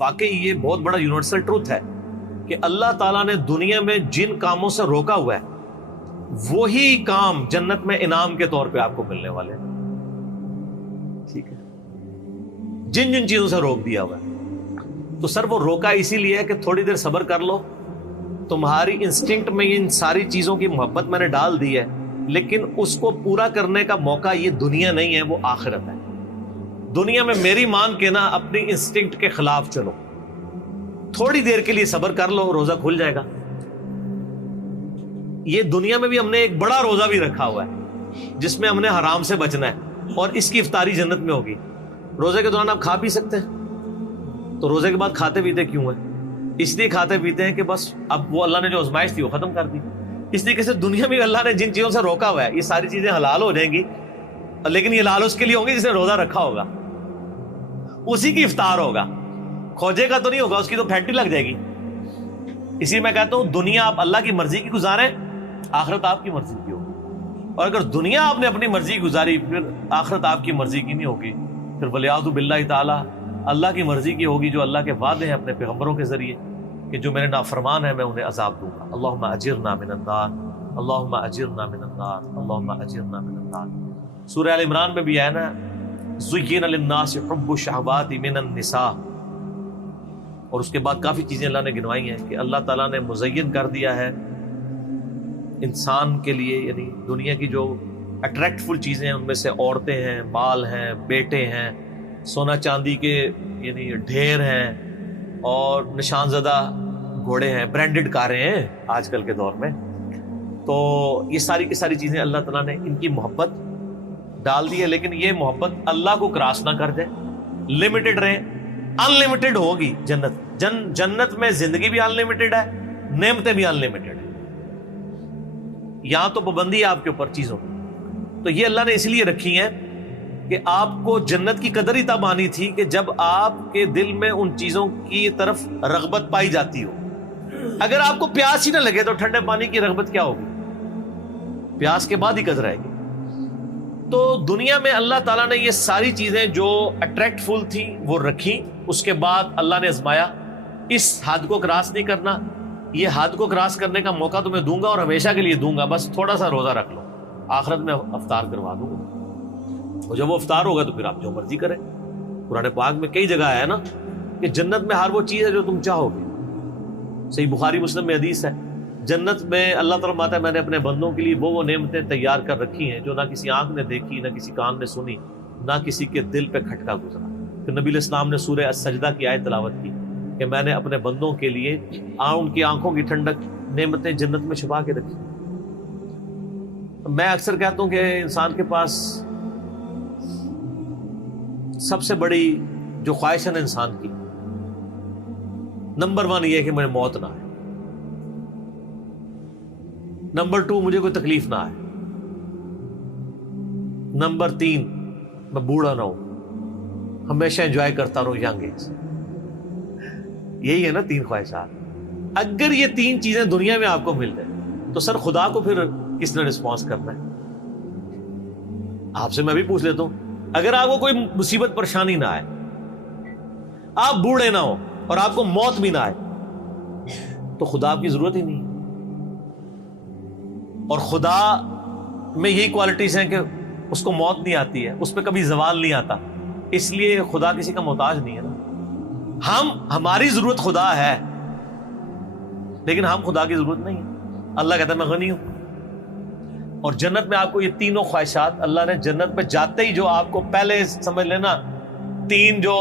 واقعی یہ بہت بڑا یونیورسل ٹروتھ ہے کہ اللہ تعالیٰ نے دنیا میں جن کاموں سے روکا ہوا ہے وہی کام جنت میں انعام کے طور پہ آپ کو ملنے والے ہیں. ٹھیک ہے, جن جن چیزوں سے روک دیا ہوا ہے تو سر وہ روکا اسی لیے ہے کہ تھوڑی دیر صبر کر لو. تمہاری انسٹنکٹ میں ان ساری چیزوں کی محبت میں نے ڈال دی ہے, لیکن اس کو پورا کرنے کا موقع یہ دنیا نہیں ہے, وہ آخرت ہے. دنیا میں میری مان کے نا اپنی انسٹنکٹ کے خلاف چلو, تھوڑی دیر کے لیے صبر کر لو, روزہ کھل جائے گا. یہ دنیا میں بھی ہم نے ایک بڑا روزہ بھی رکھا ہوا ہے جس میں ہم نے حرام سے بچنا ہے, اور اس کی افطاری جنت میں ہوگی. روزے کے دوران آپ کھا پی سکتے ہیں, تو روزے کے بعد کھاتے پیتے کیوں ہیں؟ اس لیے کھاتے پیتے ہیں کہ بس اب وہ اللہ نے جو آزمائش تھی وہ ختم کر دی. اس طریقے سے دنیا میں اللہ نے جن چیزوں سے روکا ہوا ہے یہ ساری چیزیں حلال ہو جائیں گی, لیکن یہ حلال اس کے لیے ہوں گی جس نے روزہ رکھا ہوگا, اسی کی افطار ہوگا. کھوجے کا تو نہیں ہوگا, اس کی تو پھینٹی لگ جائے گی. اسی میں کہتا ہوں دنیا آپ اللہ کی مرضی کی گزاریں, آخرت آپ کی مرضی کی ہوگی. اور اگر دنیا آپ نے اپنی مرضی کی گزاری پھر آخرت آپ کی مرضی کی نہیں ہوگی, پھر ولیعوذ باللہ تعالی اللہ کی مرضی کی ہوگی جو اللہ کے وعدے ہیں اپنے پیغمبروں کے ذریعے کہ جو میرے نافرمان ہیں میں انہیں عذاب دوں گا. اللہم اجرنا من النار, اللہم اجرنا من النار, اللہم اجرنا من النار. سورہ آل عمران میں بھی ہے نا, زُيِّنَ لِلنَّاسِ حُبُّ الشَّهَوَاتِ مِنَ النِّسَاءِ, اور اس کے بعد کافی چیزیں اللہ نے گنوائی ہیں کہ اللہ تعالیٰ نے مزین کر دیا ہے انسان کے لیے, یعنی دنیا کی جو اٹریکٹ فل چیزیں ہیں ان میں سے عورتیں ہیں, بال ہیں, بیٹے ہیں, سونا چاندی کے یعنی ڈھیر ہیں, اور نشان زدہ گھوڑے ہیں, برانڈڈ کاریں ہیں آج کل کے دور میں. تو یہ ساری کی ساری چیزیں اللہ تعالیٰ نے ان کی محبت ڈال دی ہے, لیکن یہ محبت اللہ کو کراس نہ کر جائے, لمیٹڈ رہے. ان لمیٹڈ ہوگی جنت, جنت میں زندگی بھی ان لمیٹڈ ہے, نعمتیں بھی ان لمیٹڈ ہیں. یہاں تو پابندی ہے آپ کے اوپر چیزوں کی, تو یہ اللہ نے اس لیے رکھی ہیں کہ آپ کو جنت کی قدر ہی تب آنی تھی کہ جب آپ کے دل میں ان چیزوں کی طرف رغبت پائی جاتی ہو. اگر آپ کو پیاس ہی نہ لگے تو ٹھنڈے پانی کی رغبت کیا ہوگی؟ پیاس کے بعد ہی قدر آئے گی. تو دنیا میں اللہ تعالیٰ نے یہ ساری چیزیں جو اٹریکٹ فل تھی وہ رکھی, اس کے بعد اللہ نے آزمایا اس حد کو کراس نہیں کرنا, یہ حد کو کراس کرنے کا موقع تمہیں دوں گا اور ہمیشہ کے لیے دوں گا, بس تھوڑا سا روزہ رکھ لو, آخرت میں افطار کروا دوں گا. اور جب وہ افطار ہوگا تو پھر آپ جو مرضی کریں. قرآن پاک میں کئی جگہ ہے نا کہ جنت میں ہر وہ چیز ہے جو تم چاہو گے. صحیح بخاری مسلم میں حدیث ہے, جنت میں اللہ تعالیٰ فرماتا ہے میں نے اپنے بندوں کے لیے وہ نعمتیں تیار کر رکھی ہیں جو نہ کسی آنکھ نے دیکھی, نہ کسی کان نے سنی, نہ کسی کے دل پہ کھٹکا گزرا. پھر نبی علیہ السلام نے سورہ السجدہ کی آیت تلاوت کی کہ میں نے اپنے بندوں کے لیے ان کی آنکھوں کی ٹھنڈک نعمتیں جنت میں چھپا کے رکھی. میں اکثر کہتا ہوں کہ انسان کے پاس سب سے بڑی جو خواہش ہے انسان کی, نمبر 1 یہ ہے کہ مجھے موت نہ آئے, نمبر 2 مجھے کوئی تکلیف نہ آئے, نمبر 3 میں بوڑھا نہ ہوں, ہمیشہ انجوائے کرتا رہوں ینگ ایج. یہی ہے نا 3 خواہشات. اگر یہ 3 چیزیں دنیا میں آپ کو مل جائیں تو سر خدا کو پھر کس نے رسپانس کرنا ہے؟ آپ سے میں بھی پوچھ لیتا ہوں, اگر آپ کو کوئی مصیبت پریشانی نہ آئے, آپ بوڑھے نہ ہو اور آپ کو موت بھی نہ آئے, تو خدا آپ کی ضرورت ہی نہیں. اور خدا میں یہی کوالٹیز ہیں کہ اس کو موت نہیں آتی ہے, اس پہ کبھی زوال نہیں آتا, اس لیے خدا کسی کا محتاج نہیں ہے نا. ہماری ضرورت خدا ہے لیکن ہم خدا کی ضرورت نہیں ہے. اللہ کہتا ہے میں غنی ہوں. اور جنت میں آپ کو یہ تینوں خواہشات اللہ نے جنت میں جاتے ہی جو آپ کو پہلے سمجھ لینا 3 جو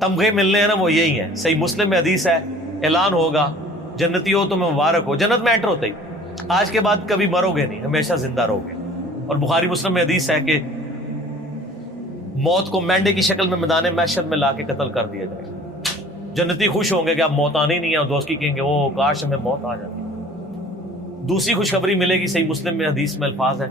تمغے ملنے ہیں نا وہ یہی ہیں. صحیح مسلم میں حدیث ہے, اعلان ہوگا جنتی ہو تمہیں مبارک ہو. جنت میں انٹر ہوتے ہی آج کے بعد کبھی مرو گے نہیں, ہمیشہ زندہ رہو گے. اور بخاری مسلم میں حدیث ہے کہ موت کو مینڈے کی شکل میں میدان محشر میں لا کے قتل کر دیا جائے گا. جنتی خوش ہوں گے کہ اب موت آنی نہیں ہے, اور دوست کی کہیں گے وہ کاش ہمیں موت آ جاتی. دوسری خوشخبری ملے گی, صحیح مسلم میں حدیث میں الفاظ ہے,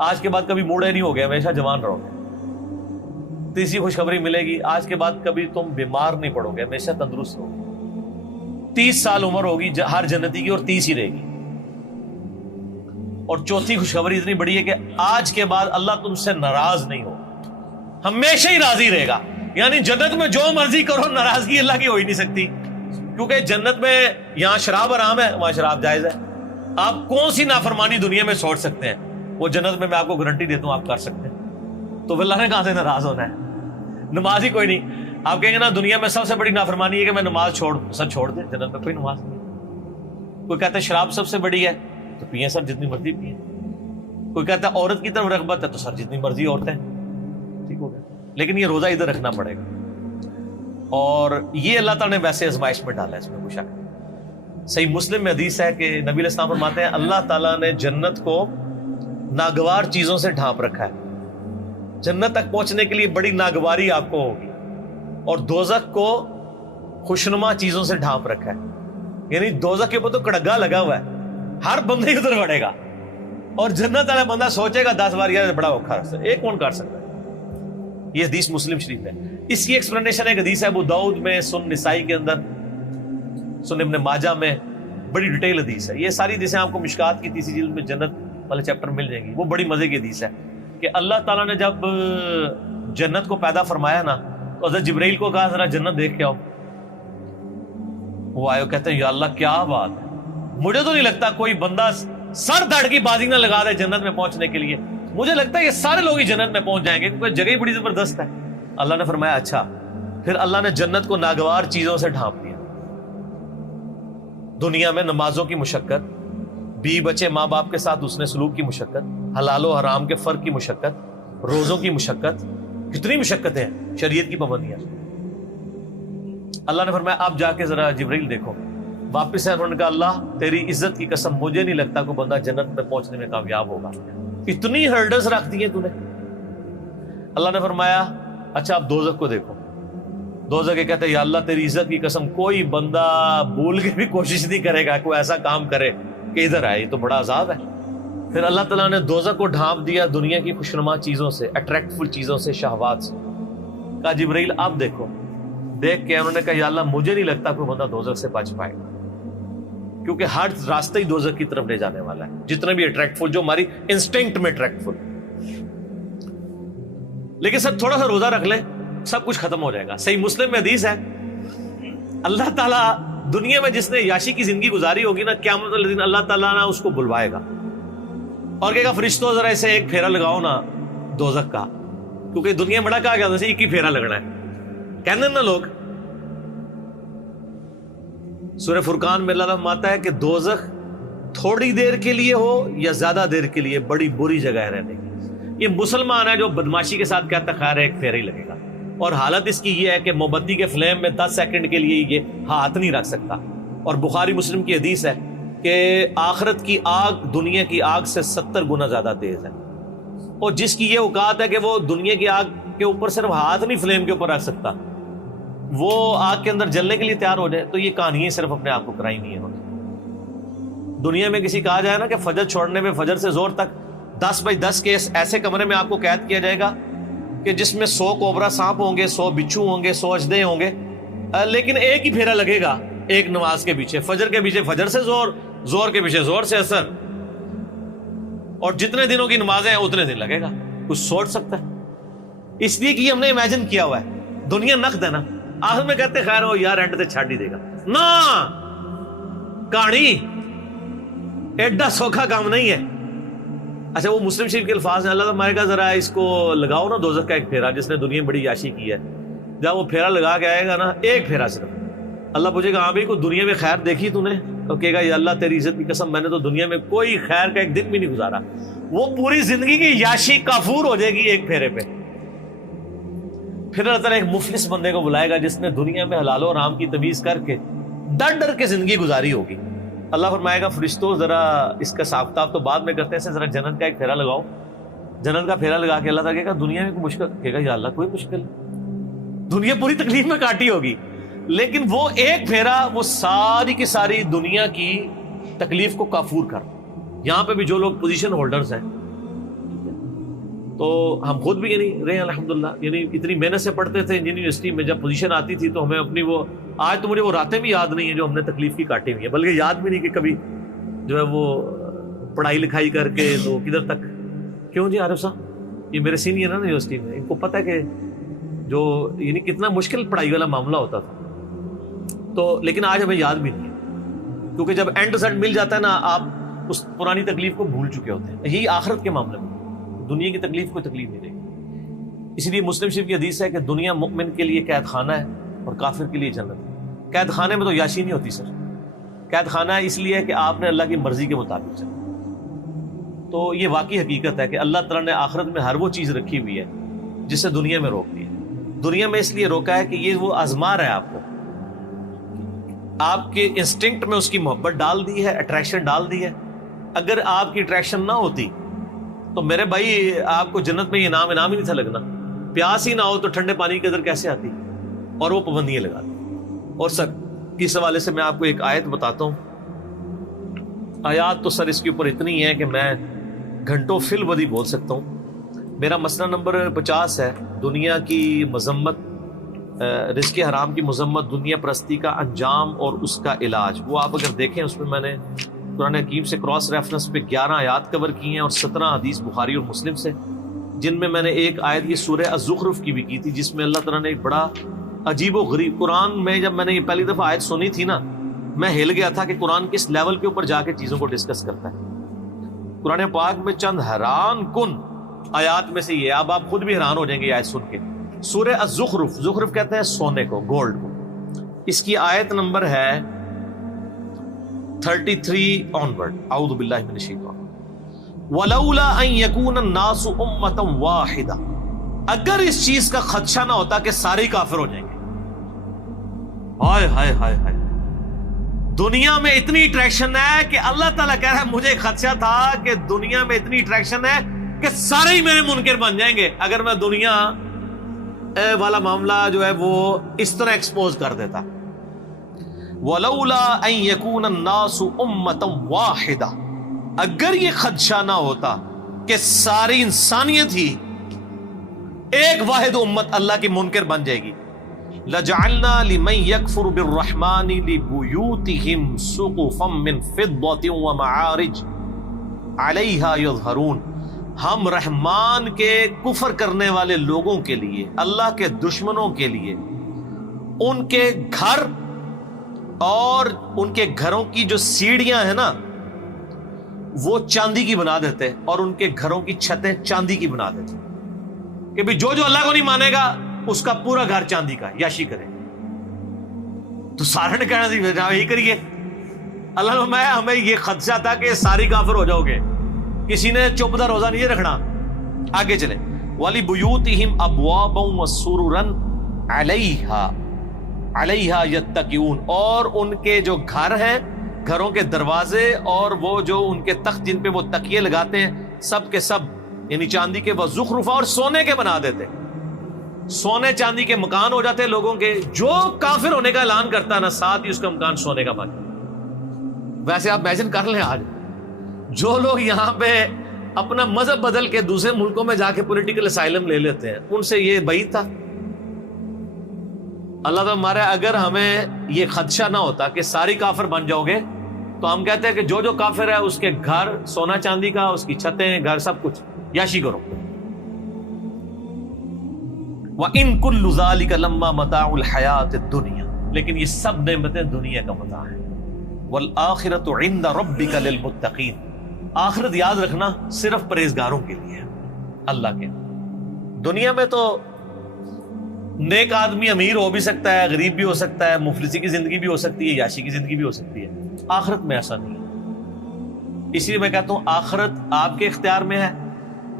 آج کے بعد کبھی بوڑھے نہیں ہوگے, ہمیشہ جوان رہو گے. تیسری خوشخبری ملے گی, آج کے بعد کبھی تم بیمار نہیں پڑو گے, ہمیشہ تندرست رہو گے. 30 سال عمر ہوگی ہر جنتی کی اور 30 ہی رہے گی. اور چوتھی خوشخبری اتنی بڑی ہے کہ آج کے بعد اللہ تم سے ناراض نہیں ہو, ہمیشہ ہی راضی رہے گا. یعنی جنت میں جو مرضی کرو ناراضگی اللہ کی ہو ہی نہیں سکتی، کیونکہ جنت میں یہاں شراب حرام ہے، وہاں شراب جائز ہے. آپ کون سی نافرمانی دنیا میں چھوڑ سکتے ہیں؟ وہ جنت میں آپ کو گارنٹی دیتا ہوں آپ کر سکتے ہیں. تو اللہ نے کہاں سے ناراض ہونا ہے؟ نماز ہی کوئی نہیں. آپ کہیں گے نا دنیا میں سب سے بڑی نافرمانی ہے کہ میں نماز چھوڑ دیں، جنت میں کوئی نماز نہیں. کوئی کہتا ہے شراب سب سے بڑی ہے تو پیئیں سر جتنی مرضی پیئیں. کوئی کہتا ہے عورت کی طرف رغبت ہے تو سر جتنی مرضی عورتیں. ٹھیک ہو گیا. لیکن یہ روزہ ادھر رکھنا پڑے گا. اور یہ اللہ تعالیٰ نے ویسے آزمائش میں ڈالا ہے، اس میں کوئی شک نہیں. صحیح مسلم میں حدیث ہے کہ نبی علیہ السلام فرماتے ہیں اللہ تعالیٰ نے جنت کو ناگوار چیزوں سے ڈھانپ رکھا ہے. جنت تک پہنچنے کے لیے بڑی ناگواری آپ کو ہوگی. اور دوزخ کو خوشنما چیزوں سے ڈھانپ رکھا ہے. یعنی دوزخ کے اوپر تو کڑگا لگا ہوا ہے، ہر بندے ادھر بڑھے گا. اور جنت والا بندہ سوچے گا 10 بار یار بڑا اوکھا راستہ ایک کون کر سکتا ہے. یہ حدیث مسلم شریف ہے. اس کی ایکسپلینیشن ایک حدیث ہے ابو داؤد میں، سنن نسائی کے اندر، سنن ابن ماجہ میں، بڑی ڈیٹیل حدیث ہے. یہ ساری حدیثیں آپ کو مشکات کی تیسری جلد میں جنت والے چیپٹر مل جائیں گی. وہ بڑی مزے کی حدیث ہے کہ اللہ تعالیٰ نے جب جنت کو پیدا فرمایا نا تو حضرت جبرائیل کو کہا ذرا جنت دیکھ کے آؤ. وہ آئے کہتے ہیں یا اللہ کیا بات ہے، مجھے تو نہیں لگتا کوئی بندہ سر دھڑ کی بازی نہ لگا دے جنت میں پہنچنے کے لیے. مجھے لگتا ہے یہ سارے لوگ ہی جنت میں پہنچ جائیں گے کیونکہ جگہ ہی بڑی زبردست ہے. اللہ نے فرمایا اچھا. پھر اللہ نے جنت کو ناگوار چیزوں سے ڈھانپ دیا. دنیا میں نمازوں کی مشقت، بیوی بچے ماں باپ کے ساتھ اس نے سلوک کی مشقت، حلال و حرام کے فرق کی مشقت، روزوں کی مشقت، کتنی مشقتیں ہیں، شریعت کی پابندیاں. اللہ نے فرمایا اب جا کے ذرا جبرائیل دیکھو. واپس ہے، انہوں نے کہا اللہ تیری عزت کی قسم مجھے نہیں لگتا کوئی بندہ جنت میں پہنچنے میں کامیاب ہوگا، اتنی ہرڈز رکھ دی ہیں تو نے. اللہ نے فرمایا اچھا اب دوزخ کو دیکھو. دوزخ کے کہتے ہیں یا اللہ تیری عزت کی قسم کوئی بندہ بھول کے بھی کوشش نہیں کرے گا کوئی ایسا کام کرے کہ ادھر آئے، یہ تو بڑا عذاب ہے. پھر اللہ تعالیٰ نے دوزخ کو ڈھانپ دیا دنیا کی خوشنما چیزوں سے، اٹریکٹفل چیزوں سے، شہوات سے. کہا جبرائیل آپ دیکھو. دیکھ کے انہوں نے کہا یا اللہ مجھے نہیں لگتا کوئی بندہ دوزخ سے بچ پائے گا، کیونکہ ہر راستہ ہی دوزخ کی طرف لے جانے والا ہے. جتنے بھی اٹریکٹفل، جو ہماری انسٹنکٹ میں اٹریکٹفل. لیکن سب تھوڑا سا روزہ رکھ لیں سب کچھ ختم ہو جائے گا. صحیح مسلم میں حدیث ہے اللہ تعالیٰ دنیا میں جس نے یاشی کی زندگی گزاری ہوگی نا، قیامت والے دن اللہ تعالیٰ نا اس کو بلوائے گا اور کہے گا فرشتوں ذرا اسے ایک پھیرا لگاؤ نا دوزخ کا، کیونکہ دنیا میں بڑا کہا گیا ایک ہی پھیرا لگنا ہے. کہنے نا لوگ. سورہ فرقان میں اللہ فرماتا ہے کہ دوزخ تھوڑی دیر کے لیے ہو یا زیادہ دیر کے لیے بڑی بری جگہ ہے رہنے کی. یہ مسلمان ہے جو بدماشی کے ساتھ کہتا خیر ایک پھیرا ہی لگے گا، اور حالت اس کی یہ ہے کہ موم بتی کے فلیم میں 10 سیکنڈ کے لیے یہ ہاتھ نہیں رکھ سکتا. اور بخاری مسلم کی حدیث ہے کہ آخرت کی آگ دنیا کی آگ سے 70 گنا زیادہ تیز ہے. اور جس کی یہ اوقات ہے کہ وہ دنیا کی آگ کے اوپر صرف ہاتھ نہیں فلیم کے اوپر رکھ سکتا، وہ آگ کے اندر جلنے کے لیے تیار ہو جائے. تو یہ کہانیاں صرف اپنے آپ کو کرائی نہیں ہے. دنیا میں کسی کہا جائے نا کہ فجر چھوڑنے میں فجر سے زور تک 10 بائی 10 کے ایسے کمرے میں آپ کو قید کیا جائے گا کہ جس میں 100 کوبرا سانپ ہوں گے، 100 بچھو ہوں گے، 100 اژدھے ہوں گے، لیکن ایک ہی پھیرا لگے گا ایک نماز کے پیچھے. فجر کے پیچھے فجر سے زور، زور کے پیچھے زور سے اثر. اور جتنے دنوں کی نمازیں ہیں اتنے دن لگے گا. کچھ سوچ سکتا ہے؟ اس لیے کہ ہم نے امیجن کیا ہوا ہے دنیا نقد ہے نا. آخر میں کہتے خیر ہو یار اینڈ تے چھاڑ ہی دے گا نا. کہانی ایڈا سوکھا کام نہیں ہے. اچھا وہ مسلم شریف کے الفاظ ہیں، اللہ تعالیٰ کہا ذرا اس کو لگاؤ نا دوزخ کا ایک پھیرا جس نے دنیا میں بڑی یاشی کی ہے. جب وہ پھیرا لگا کے آئے گا نا ایک پھیرا صرف، اللہ پوچھے گا ہاں بھائی کوئی دنیا میں خیر دیکھی تو نے؟ تو کہے گا یا اللہ تیری عزت کی قسم میں نے تو دنیا میں کوئی خیر کا ایک دن بھی نہیں گزارا. وہ پوری زندگی کی یاشی کافور ہو جائے گی ایک پھیرے پہ. پھر اللہ تعالیٰ ایک مفلس بندے کو بلائے گا جس نے دنیا میں حلال و حرام کی تمیز کر کے ڈر ڈر کے زندگی گزاری ہوگی. اللہ فرمائے گا فرشتوں ذرا اس کا حساب کتاب تو بعد میں کرتے ہیں، ذرا جنت کا ایک پھیرا لگاؤ. جنت کا پھیرا لگا کے اللہ تعالیٰ کہے گا دنیا میں کوئی مشکل، کہے گا یا اللہ کوئی مشکل، دنیا پوری تکلیف میں کاٹی ہوگی، لیکن وہ ایک پھیرا وہ ساری کی ساری دنیا کی تکلیف کو کافور کر. یہاں پہ بھی جو لوگ پوزیشن ہولڈرز ہیں تو ہم خود بھی یعنی رہے الحمدللہ، یعنی اتنی محنت سے پڑھتے تھے انجینئرنگ یونیورسٹی میں، جب پوزیشن آتی تھی تو ہمیں اپنی وہ آج تو مجھے وہ راتیں بھی یاد نہیں ہیں جو ہم نے تکلیف کی کاٹی ہوئی ہیں، بلکہ یاد بھی نہیں کہ کبھی جو ہے وہ پڑھائی لکھائی کر کے تو کدھر تک. کیوں جی عارف صاحب یہ میرے سینئر ہیں نا یونیورسٹی میں، ان کو پتہ ہے کہ جو یعنی کتنا مشکل پڑھائی والا معاملہ ہوتا تھا. تو لیکن آج ہمیں یاد بھی نہیں ہے، کیونکہ جب اینڈ رزلٹ مل جاتا ہے نا، آپ اس پرانی تکلیف کو بھول چکے ہوتے ہیں. یہی آخرت کے معاملے میں دنیا کی تکلیف کوئی تکلیف نہیں رہے گی. اسی لیے مسلم شریف کی حدیث ہے کہ دنیا مومن کے لیے قید خانہ ہے اور کافر کے لیے جنت ہے. قید خانے میں تو یاشی نہیں ہوتی سر. قید خانہ اس لیے کہ آپ نے اللہ کی مرضی کے مطابق چلا. تو یہ واقعی حقیقت ہے کہ اللہ تعالیٰ نے آخرت میں ہر وہ چیز رکھی ہوئی ہے جس سے دنیا میں روک دیا. دنیا میں اس لیے روکا ہے کہ یہ وہ آزما رہا ہے آپ کو، آپ کے انسٹنکٹ میں اس کی محبت ڈال دی ہے، اٹریکشن ڈال دی ہے. اگر آپ کی اٹریکشن نہ ہوتی تو میرے بھائی آپ کو جنت میں یہ انعام ہی نہیں تھا لگنا. پیاس ہی نہ ہو تو ٹھنڈے پانی کی قدر کیسے آتی، اور وہ پابندیاں لگاتی. اور سر اس حوالے سے میں آپ کو ایک آیت بتاتا ہوں. آیات تو سر اس کے اوپر اتنی ہے کہ میں گھنٹوں فی الودی بول سکتا ہوں. میرا مسئلہ نمبر 50 ہے، دنیا کی مذمت، رزق حرام کی مذمت، دنیا پرستی کا انجام اور اس کا علاج. وہ آپ اگر دیکھیں اس میں نے قرآن حکیم سے کراس ریفرنس پہ 11 آیات کور کی ہیں اور 17 حدیث بخاری اور مسلم سے، جن میں نے ایک آیت یہ سورہ الزخرف کی بھی کی تھی، جس میں اللہ تعالیٰ نے ایک بڑا عجیب و غریب قرآن میں، جب میں نے یہ پہلی دفعہ آیت سنی تھی نا، میں ہل گیا تھا کہ قرآن کس لیول کے اوپر جا کے چیزوں کو ڈسکس کرتا ہے. قرآن پاک میں چند حیران کن آیات میں سے یہ، اب آپ خود بھی حیران ہو جائیں گے آیت سن کے. سورہ الزخرف، زخرف کہتے ہیں سونے کو، گولڈ کو. اس کی آیت نمبر ہے 33 آنورڈ. اعوذ باللہ من الشیطان. ولولا ان یکون الناس امۃ واحدہ، اگر اس چیز کا خدشہ نہ ہوتا کہ سارے ہی کافر ہو جائیں گے. ہائے ہائے ہائے ہائے، دنیا میں اتنی اٹریکشن ہے کہ اللہ تعالیٰ کہہ رہا ہے مجھے خدشہ تھا کہ دنیا میں اتنی اٹریکشن ہے کہ سارے ہی میرے منکر بن جائیں گے اگر میں دنیا والا معاملہ جو ہے وہ اس طرح ایکسپوز کر دیتا. وَلَوْلَا أَن يَكُونَ النَّاسُ أُمَّةً وَاحِدَةً، اگر یہ خدشہ نہ ہوتا کہ ساری انسانیت ہی ایک واحد امت اللہ کی منکر بن جائے گی. لَجَعَلْنَا لِمَن يَكْفُرُ بِالرَّحْمَنِ لِبُيُوتِهِمْ سُقُفًا مِّن فِضَّةٍ وَمَعَارِجَ عَلَيْهَا يَظْهَرُونَ، ہم رحمان کے کفر کرنے والے لوگوں کے لیے، اللہ کے دشمنوں کے لیے، ان کے گھر اور ان کے گھروں کی جو سیڑھیاں ہیں نا وہ چاندی کی بنا دیتے، اور ان کے گھروں کی چھتیں چاندی کی بنا دیتے کہ بھی جو اللہ کو نہیں مانے گا اس کا پورا گھر چاندی کا، یاشی کرے. تو سارے نے کہنا تھی یہی کریے. اللہ میں ہمیں یہ خدشہ تھا کہ ساری کافر ہو جاؤ گے. کسی نے چوپدہ روزہ نہیں رکھنا. آگے چلیں. وَلِبُيُوتِهِمْ أَبْوَابًا وَسُرُرًا عَلَيْهَا يَتَّكِئُونَ، اور ان کے جو گھر ہیں، گھروں کے دروازے اور وہ جو ان کے تخت جن پہ وہ تکیے لگاتے ہیں، سب کے سب یعنی چاندی کے، وزخرفا، اور سونے کے بنا دیتے. سونے چاندی کے مکان ہو جاتے لوگوں کے. جو کافر ہونے کا اعلان کرتا ہے نا، ساتھ ہی اس کا مکان سونے کا بن جاتا. ویسے آپ امیجن کر لیں، آج جو لوگ یہاں پہ اپنا مذہب بدل کے دوسرے ملکوں میں جا کے پولیٹیکل اسائلم لے لیتے ہیں، ان سے یہ بعید تھا. اللہ تعالیٰ ہمارا، اگر ہمیں یہ خدشہ نہ ہوتا کہ ساری کافر بن جاؤ گے تو ہم کہتے ہیں کہ جو کافر ہے اس کے گھر سونا چاندی کا، اس کی چھتیں، گھر، سب کچھ یاشی کرو. وَإِن كُلُّ ذَلِكَ لَمَّا مَتَاعُ الْحَيَاةِ الدُّنْيَا، لیکن یہ سب نعمتیں دنیا کا متاع ہیں. وَالْآخِرَةُ عِندَ رَبِّكَ لِلْمُتَّقِينَ، آخرت یاد رکھنا صرف پرہیزگاروں کے لیے ہے اللہ کے. دنیا میں تو نیک آدمی امیر ہو بھی سکتا ہے، غریب بھی ہو سکتا ہے، مفلسی کی زندگی بھی ہو سکتی ہے، یاشی کی زندگی بھی ہو سکتی ہے. آخرت میں ایسا نہیں ہے. اسی لیے میں کہتا ہوں آخرت آپ کے اختیار میں ہے،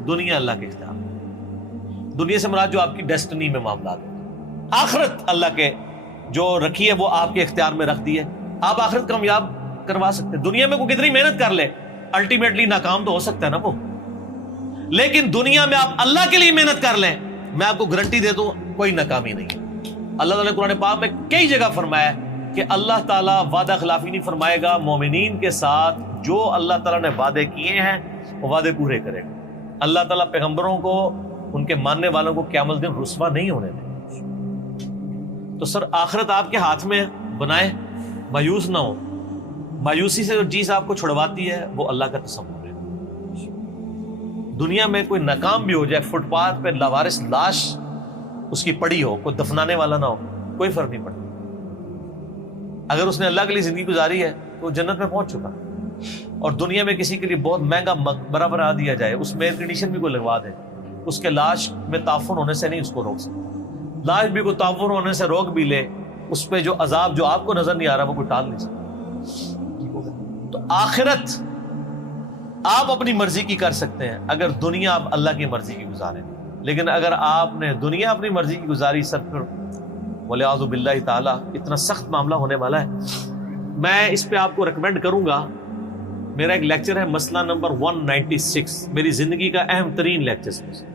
دنیا اللہ کے اختیار میں. دنیا سے مراد جو آپ کی ڈیسٹنی میں معاملات ہیں، آخرت اللہ کے جو رکھی ہے وہ آپ کے اختیار میں رکھ دی ہے. آپ آخرت کامیاب کروا سکتے ہیں. دنیا میں کوئی کتنی محنت کر لے الٹیمیٹلی ناکام تو ہو سکتا ہے نا وہ، لیکن دنیا میں آپ اللہ کے لیے محنت کر لیں، میں آپ کو گارنٹی دے دوں کوئی ناکامی نہیں. اللہ تعالیٰ نے قرآن پاک میں کئی جگہ فرمایا کہ اللہ تعالیٰ وعدہ خلافی نہیں فرمائے گا. مومنین کے ساتھ جو اللہ تعالیٰ نے وعدے کیے ہیں وہ وعدے پورے کرے گا. اللہ تعالیٰ پیغمبروں کو، ان کے ماننے والوں کو قیامت دن رسوا نہیں ہونے دیں. تو سر آخرت آپ کے ہاتھ میں بنائے، مایوس نہ ہو. مایوسی سے جو چیز آپ کو چھڑواتی ہے وہ اللہ کا تصور ہے. دنیا میں کوئی ناکام بھی ہو جائے، فٹ پاتھ پہ لاوارث لاش اس کی پڑی ہو، کوئی دفنانے والا نہ ہو، کوئی فرق نہیں پڑتا. اگر اس نے اللہ کے لیے زندگی گزاری ہے تو وہ جنت میں پہنچ چکا. اور دنیا میں کسی کے لیے بہت مہنگا مقبرہ بنا دیا جائے، اس میں ایئر کنڈیشن بھی کوئی لگوا دے، اس کے لاش میں تعفن ہونے سے نہیں اس کو روک سکتا. لاش بھی کوئی تعفن ہونے سے روک بھی لے، اس پہ جو عذاب جو آپ کو نظر نہیں آ رہا وہ کوئی ٹال نہیں سکتا. تو آخرت آپ اپنی مرضی کی کر سکتے ہیں اگر دنیا آپ اللہ کی مرضی کی گزاریں. لیکن اگر آپ نے دنیا اپنی مرضی کی گزاری سر پر ولیعوذ باللہ تعالی اتنا سخت معاملہ ہونے والا ہے. میں اس پہ آپ کو ریکمینڈ کروں گا، میرا ایک لیکچر ہے مسئلہ نمبر 196، میری زندگی کا اہم ترین لیکچر میں سے.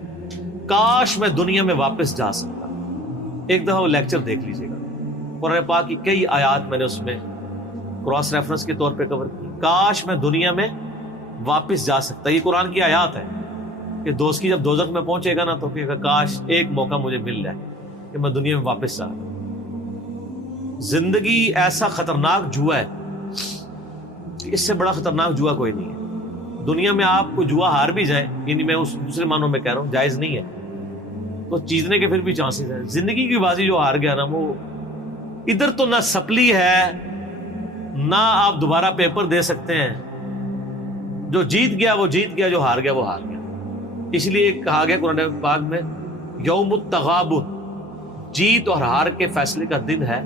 کاش میں دنیا میں واپس جا سکتا. ایک دفعہ وہ لیکچر دیکھ لیجیے گا. قرآن پاک کی کئی آیات میں نے اس میں کراس ریفرنس کے طور پہ کور کی. کاش میں دنیا میں واپس جا سکتا. یہ قرآن کی آیات ہے کہ دوست کی جب دوزخ میں پہنچے گا نا تو کہ کاش ایک موقع مجھے مل جائے کہ میں دنیا میں واپس جا. زندگی ایسا خطرناک جوا ہے کہ اس سے بڑا خطرناک جوا کوئی نہیں ہے. دنیا میں آپ کو جوا ہار بھی جائیں، یعنی میں اس دوسرے معنوں میں کہہ رہا ہوں جائز نہیں ہے، تو جیتنے کے پھر بھی چانسز ہیں. زندگی کی بازی جو ہار گیا نا، وہ ادھر تو نہ سپلی ہے نہ آپ دوبارہ پیپر دے سکتے ہیں. جو جیت گیا وہ جیت گیا، جو ہار گیا وہ ہار گیا. اس لیے کہا گیا قرآن پاک میں یوم التغابن، جیت اور ہار کے فیصلے کا دن ہے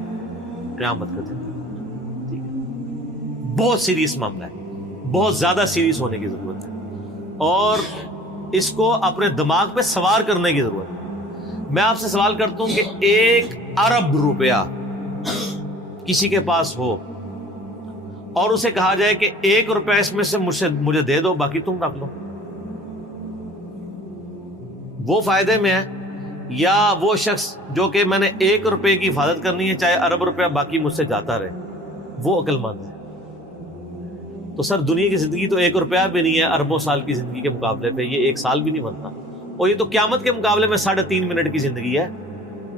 قیامت کا دن. ٹھیک ہے، بہت سیریس معاملہ ہے، بہت زیادہ سیریس ہونے کی ضرورت ہے، اور اس کو اپنے دماغ پہ سوار کرنے کی ضرورت ہے. میں آپ سے سوال کرتا ہوں کہ 1 ارب روپیہ کسی کے پاس ہو اور اسے کہا جائے کہ 1 روپیہ اس میں سے مجھے دے دو، باقی تم رکھ لو، وہ فائدے میں ہے یا وہ شخص جو کہ میں نے 1 روپے کی حفاظت کرنی ہے چاہے ارب روپیہ باقی مجھ سے جاتا رہے، وہ عقل مند ہے؟ تو سر دنیا کی زندگی تو 1 روپیہ بھی نہیں ہے اربوں سال کی زندگی کے مقابلے پہ. یہ 1 سال بھی نہیں بنتا، اور یہ تو قیامت کے مقابلے میں 3.5 منٹ کی زندگی ہے.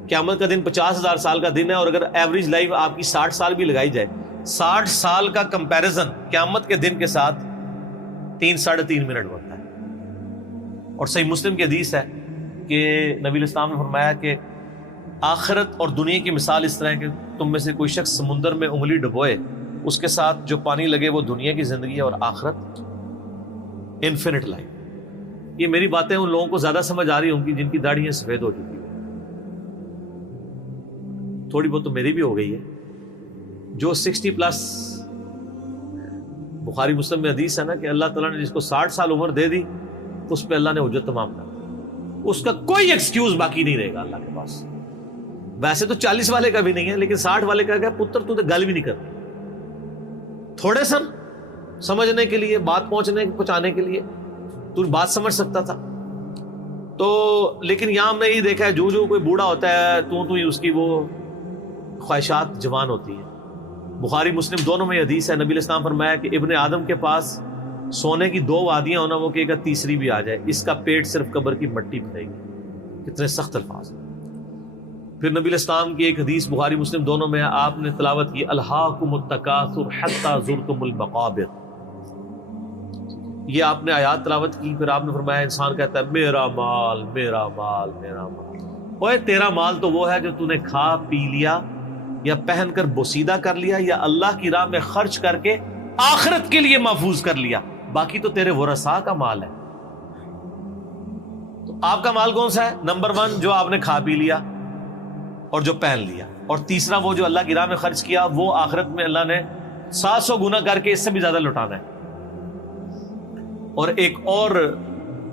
قیامت کا دن 50,000 سال کا دن ہے، اور اگر ایوریج لائف آپ کی 60 سال بھی لگائی جائے، 60 سال کا کمپیریزن قیامت کے دن کے ساتھ 3.5 منٹ بنتا ہے. اور صحیح مسلم کی حدیث ہے کہ نبی علیہ السلام نے فرمایا کہ آخرت اور دنیا کی مثال اس طرح ہے کہ تم میں سے کوئی شخص سمندر میں انگلی ڈبوئے، اس کے ساتھ جو پانی لگے وہ دنیا کی زندگی ہے، اور آخرت انفینٹ لائف. یہ میری باتیں ان لوگوں کو زیادہ سمجھ آ رہی ہوں گی جن کی داڑھیاں سفید ہو چکی ہیں، تھوڑی بہت تو میری بھی ہو گئی ہے. جو 60+ بخاری مسلم میں حدیث ہے نا کہ اللہ تعالیٰ نے جس کو 60 سال عمر دے دی تو اس پہ اللہ نے حجت تمام کر دی، اس کا کوئی ایکسکیوز باقی نہیں رہے گا اللہ کے پاس. ویسے تو 40 والے کا بھی نہیں ہے، لیکن 60 والے کا کیا پتر تو گل بھی نہیں کرتی. تھوڑے سن سمجھنے کے لیے، بات پہنچانے کے لیے تو بات سمجھ سکتا تھا. تو لیکن یہاں ہم نے یہ دیکھا ہے جو کوئی بوڑھا ہوتا ہے تو ہی اس کی وہ خواہشات جوان ہوتی ہیں. بخاری مسلم دونوں میں حدیث ہے، نبی علیہ السلام فرمایا کہ ابن آدم کے پاس سونے کی 2 وادیاں ہونا، وہ کہے گا تیسری بھی آ جائے، اس کا پیٹ صرف قبر کی مٹی بھرے گی. کتنے سخت الفاظ. پھر نبی علیہ السلام کی ایک حدیث بخاری مسلم دونوں میں ہے، آپ نے تلاوت کی الہاکم التکاثر حتی زرتم المقابر. یہ آپ نے آیات تلاوت کی، پھر آپ نے فرمایا انسان کہتا ہے میرا مال میرا مال میرا مال. اوے تیرا مال تو وہ ہے جو تو نے کھا پی لیا یا پہن کر بوسیدہ کر لیا یا اللہ کی راہ میں خرچ کر کے آخرت کے لیے محفوظ کر لیا، باقی تو تیرے ورثاء کا مال ہے. تو آپ کا مال کون سا ہے؟ نمبر 1 جو آپ نے کھا پی لیا اور جو پہن لیا، اور تیسرا وہ جو اللہ کی راہ میں خرچ کیا، وہ آخرت میں اللہ نے 700 گنا کر کے اس سے بھی زیادہ لوٹانا ہے. اور ایک اور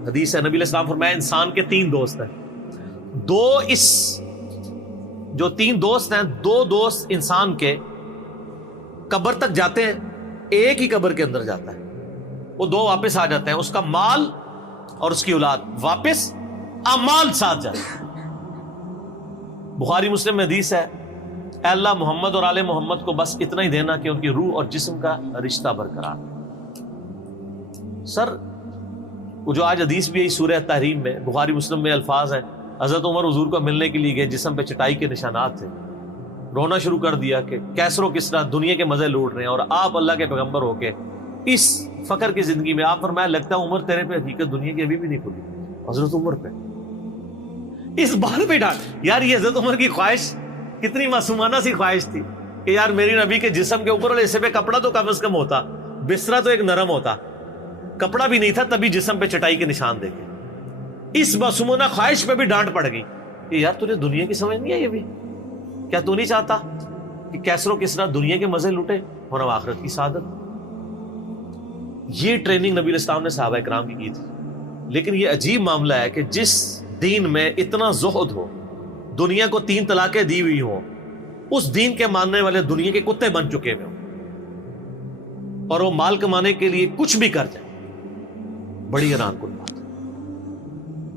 حدیث ہے، نبی علیہ السلام فرمایا انسان کے 3 دوست ہیں. جو 3 دوست ہیں، 2 دوست انسان کے قبر تک جاتے ہیں، ایک ہی قبر کے اندر جاتا ہے، وہ 2 واپس آ جاتے ہیں، اس کا مال اور اس کی اولاد واپس، اعمال ساتھ جاتے ہیں. بخاری مسلم میں حدیث ہے اے اللہ محمد اور آل محمد کو بس اتنا ہی دینا کہ ان کی روح اور جسم کا رشتہ برقرار. سر وہ جو آج حدیث بھی ہے سورہ تحریم میں، بخاری مسلم میں الفاظ ہیں، حضرت عمر حضور کو ملنے کے لیے گئے، جسم پہ چٹائی کے نشانات تھے، رونا شروع کر دیا کہ کیسر و کسرا دنیا کے مزے لوٹ رہے ہیں اور آپ اللہ کے پیغمبر ہو کے اس فقر کی زندگی میں. آپ فرمایا لگتا ہے عمر تیرے پہ حقیقت دنیا کی ابھی بھی نہیں کھلی. حضرت عمر پہ اس بات پہ ڈانٹ. یار یہ حضرت عمر کی خواہش کتنی معصومانہ سی خواہش تھی کہ یار میری نبی کے جسم کے اوپر والے حصے پہ کپڑا تو کم از کم ہوتا, بسترا تو ایک نرم ہوتا, کپڑا بھی نہیں تھا تبھی جسم پہ چٹائی کے نشان دیکھے. اس معصومانہ خواہش پہ بھی ڈانٹ پڑ گئی کہ یار تجھے دنیا کی سمجھ نہیں ہے یہ بھی, کیا تو نہیں چاہتا کہ کیسر و کسرا دنیا کے مزے لوٹے اور اب آخرت کی سعادت. یہ ٹریننگ نبی علیہ السلام نے صحابہ کرام کی تھی. لیکن یہ عجیب معاملہ ہے کہ جس دین میں اتنا زہد ہو, دنیا کو 3 طلاقیں دی ہوئی ہوں, اس دین کے ماننے والے دنیا کے کتے بن چکے ہوئے ہوں اور وہ مال کمانے کے لیے کچھ بھی کر جائیں. بڑی حیران کن بات.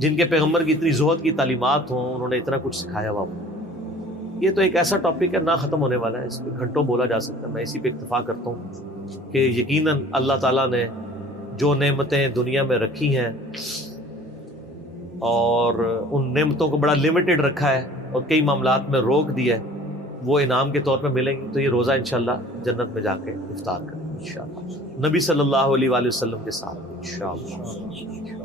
جن کے پیغمبر کی اتنی زہد کی تعلیمات ہوں, انہوں نے اتنا کچھ سکھایا ہوا ہو. یہ تو ایک ایسا ٹاپک ہے نہ ختم ہونے والا ہے, اس پہ گھنٹوں بولا جا سکتا ہے. میں اسی پہ اکتفا کرتا ہوں کہ یقیناً اللہ تعالیٰ نے جو نعمتیں دنیا میں رکھی ہیں اور ان نعمتوں کو بڑا لمیٹڈ رکھا ہے اور کئی معاملات میں روک دیا ہے, وہ انعام کے طور پہ ملیں گی. تو یہ روزہ انشاءاللہ جنت میں جا کے افطار کریں انشاءاللہ, نبی صلی اللہ علیہ وآلہ وسلم کے ساتھ انشاءاللہ.